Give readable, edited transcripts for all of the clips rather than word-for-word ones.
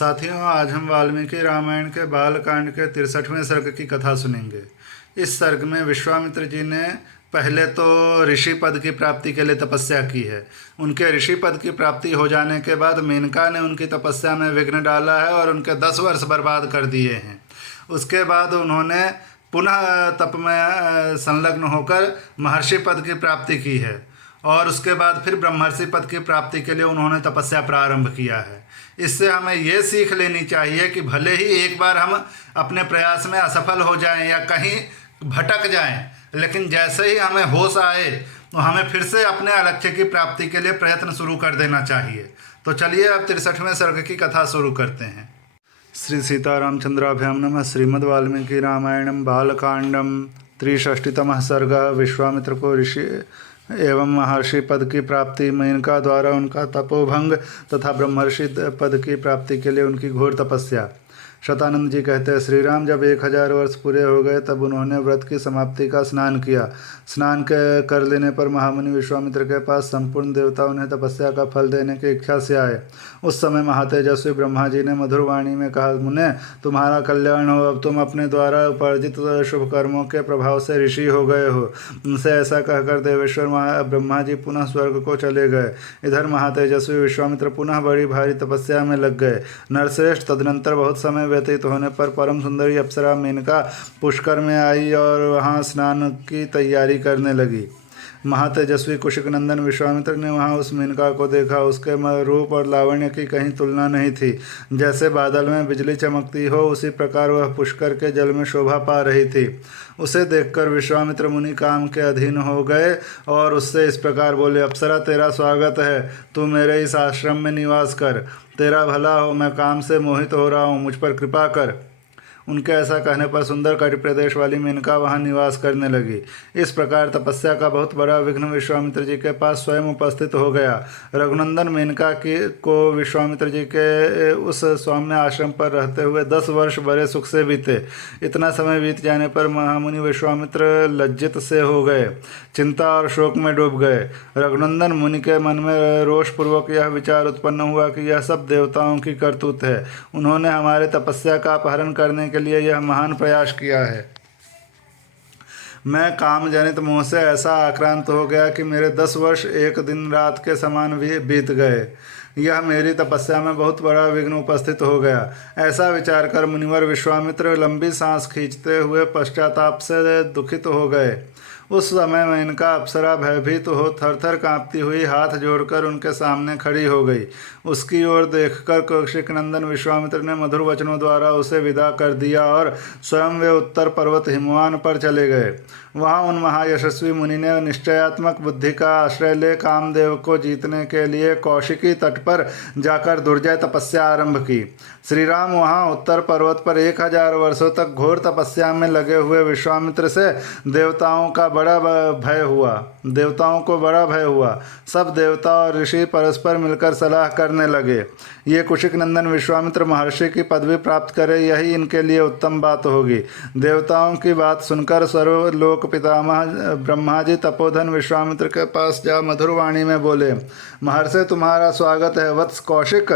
साथियों, आज हम वाल्मीकि रामायण के बालकांड के 63वें सर्ग की कथा सुनेंगे। इस सर्ग में विश्वामित्र जी ने पहले तो ऋषि पद की प्राप्ति के लिए तपस्या की है। उनके ऋषि पद की प्राप्ति हो जाने के बाद मेनका ने उनकी तपस्या में विघ्न डाला है और उनके 10 वर्ष बर्बाद कर दिए हैं। उसके बाद उन्होंने पुनः तप में संलग्न होकर महर्षि पद की प्राप्ति की है और उसके बाद फिर ब्रह्मर्षि पद की प्राप्ति के लिए उन्होंने तपस्या प्रारंभ किया है। इससे हमें ये सीख लेनी चाहिए कि भले ही एक बार हम अपने प्रयास में असफल हो जाएं या कहीं भटक जाएं, लेकिन जैसे ही हमें होश आए तो हमें फिर से अपने लक्ष्य की प्राप्ति के लिए प्रयत्न शुरू कर देना चाहिए। तो चलिए अब 63वें सर्ग की कथा शुरू करते हैं। श्री सीतारामचंद्राभ्याम नमः। श्रीमद् वाल्मीकि रामायणम बालकांडम 63तमः सर्ग। विश्वामित्र को ऋषि एवं महर्षि पद की प्राप्ति, मेनका द्वारा उनका तपोभंग तथा ब्रह्मर्षि पद की प्राप्ति के लिए उनकी घोर तपस्या। शतानंद जी कहते हैं, श्री राम जब 1000 वर्ष पूरे हो गए तब उन्होंने व्रत की समाप्ति का स्नान किया। स्नान के कर लेने पर महामुनि विश्वामित्र के पास संपूर्ण देवता उन्हें तपस्या का फल देने की इच्छा से आए। उस समय महातेजस्वी ब्रह्मा जी ने मधुर वाणी में कहा, मुने तुम्हारा कल्याण हो, अब तुम अपने द्वारा उपार्जित शुभ कर्मों के प्रभाव से ऋषि हो गए हो। उनसे ऐसा कहकर देवेश्वर ब्रह्मा जी पुनः स्वर्ग को चले गए। इधर महातेजस्वी विश्वामित्र पुनः बड़ी भारी तपस्या में लग गए। नरश्रेष्ठ तदनंतर बहुत समय व्यतीत होने पर परम सुंदरी अप्सरा मेनका पुष्कर में आई और वहां स्नान की तैयारी करने लगी। महातेजस्वी कुशिक नंदन विश्वामित्र ने वहां उस मेनका को देखा। उसके रूप और लावण्य की कहीं तुलना नहीं थी। जैसे बादल में बिजली चमकती हो, उसी प्रकार वह पुष्कर के जल में शोभा पा रही थी। उसे देखकर विश्वामित्र मुनि काम के अधीन हो गए और उससे इस प्रकार बोले, अप्सरा तेरा स्वागत है, तू मेरे इस आश्रम में निवास कर। तेरा भला हो, मैं काम से मोहित हो रहा हूँ, मुझ पर कृपा कर। उनके ऐसा कहने पर सुंदर कटि प्रदेश वाली मेनका वहां निवास करने लगी। इस प्रकार तपस्या का बहुत बड़ा विघ्न विश्वामित्र जी के पास स्वयं उपस्थित हो गया। रघुनंदन मेनका को विश्वामित्र जी के उस सौम्य आश्रम पर रहते हुए 10 वर्ष बड़े सुख से बीते। इतना समय बीत जाने पर महामुनि विश्वामित्र लज्जित से हो गए, चिंता और शोक में डूब गए। रघुनंदन मुनि के मन में रोषपूर्वक यह विचार उत्पन्न हुआ कि यह सब देवताओं की करतूत है। उन्होंने हमारे तपस्या का अपहरण करने के लिए यह महान प्रयास किया है। मैं काम जनित मोह से ऐसा आक्रांत हो गया कि मेरे 10 वर्ष एक दिन रात के समान भी बीत गए। यह मेरी तपस्या में बहुत बड़ा विघ्न उपस्थित हो गया। ऐसा विचार कर मुनिवर विश्वामित्र लंबी सांस खींचते हुए पश्चाताप से दुखित हो गए। उस समय मेनका अप्सरा भयभीत हो थरथर कांपती हुई हाथ जोड़कर उनके सामने खड़ी हो गई। उसकी ओर देखकर कौशिक नंदन विश्वामित्र ने मधुर वचनों द्वारा उसे विदा कर दिया और स्वयं वे उत्तर पर्वत हिमवान पर चले गए। वहां उन महायशस्वी मुनि ने निश्चयात्मक बुद्धि का आश्रय ले कामदेव को जीतने के लिए कौशिकी तट पर जाकर दुर्जय तपस्या आरंभ की। श्री राम वहां उत्तर पर्वत पर 1000 वर्षों तक घोर तपस्या में लगे हुए विश्वामित्र से देवताओं को बड़ा भय हुआ। सब देवता और ऋषि परस्पर मिलकर सलाह करने लगे, ये कुशिक नंदन विश्वामित्र महर्षि की पदवी प्राप्त करे, यही इनके लिए उत्तम बात होगी। देवताओं की बात सुनकर सर्वलोक पितामह ब्रह्मा जी तपोधन विश्वामित्र के पास जा मधुर वाणी में बोले, महर्षि तुम्हारा स्वागत है। वत्स कौशिक,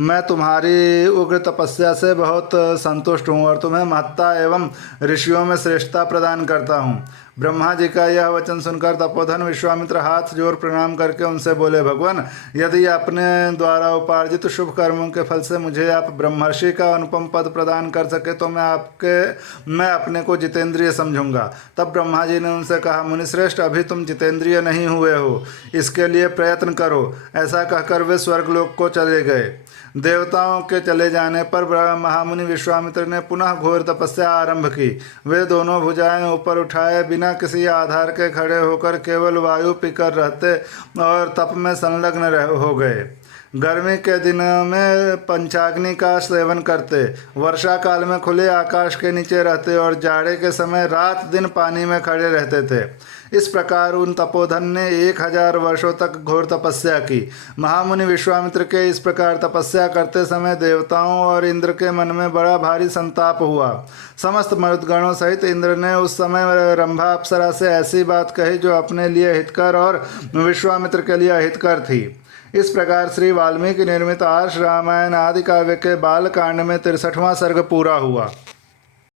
मैं तुम्हारी उग्र तपस्या से बहुत संतुष्ट हूँ और तुम्हें महत्ता एवं ऋषियों में श्रेष्ठता प्रदान करता हूँ। ब्रह्मा जी का यह वचन सुनकर तपोधन विश्वामित्र हाथ जोड़ प्रणाम करके उनसे बोले, भगवान, यदि अपने द्वारा उपार्जित शुभ कर्मों के फल से मुझे आप ब्रह्मर्षि का अनुपम पद प्रदान कर सके तो मैं अपने को जितेंद्रिय समझूंगा। तब ब्रह्मा जी ने उनसे कहा, मुनिश्रेष्ठ, अभी तुम जितेंद्रिय नहीं हुए हो, इसके लिए प्रयत्न करो। ऐसा कहकर वे स्वर्गलोक को चले गए। देवताओं के चले जाने पर महामुनि विश्वामित्र ने पुनः घोर तपस्या आरंभ की। वे दोनों भुजाएं ऊपर उठाए बिना किसी आधार के खड़े होकर केवल वायु पीकर रहते और तप में संलग्न हो गए। गर्मी के दिनों में पंचाग्नि का सेवन करते, वर्षा काल में खुले आकाश के नीचे रहते और जाड़े के समय रात दिन पानी में खड़े रहते थे। इस प्रकार उन तपोधन ने 1000 वर्षों तक घोर तपस्या की। महामुनि विश्वामित्र के इस प्रकार तपस्या करते समय देवताओं और इंद्र के मन में बड़ा भारी संताप हुआ। समस्त मरुदगणों सहित इंद्र ने उस समय रंभा अप्सरा से ऐसी बात कही जो अपने लिए हितकर और विश्वामित्र के लिए अहितकर थी। इस प्रकार श्री वाल्मीकि निर्मित आर्ष रामायण आदि काव्य के बालकांड में 63वां सर्ग पूरा हुआ।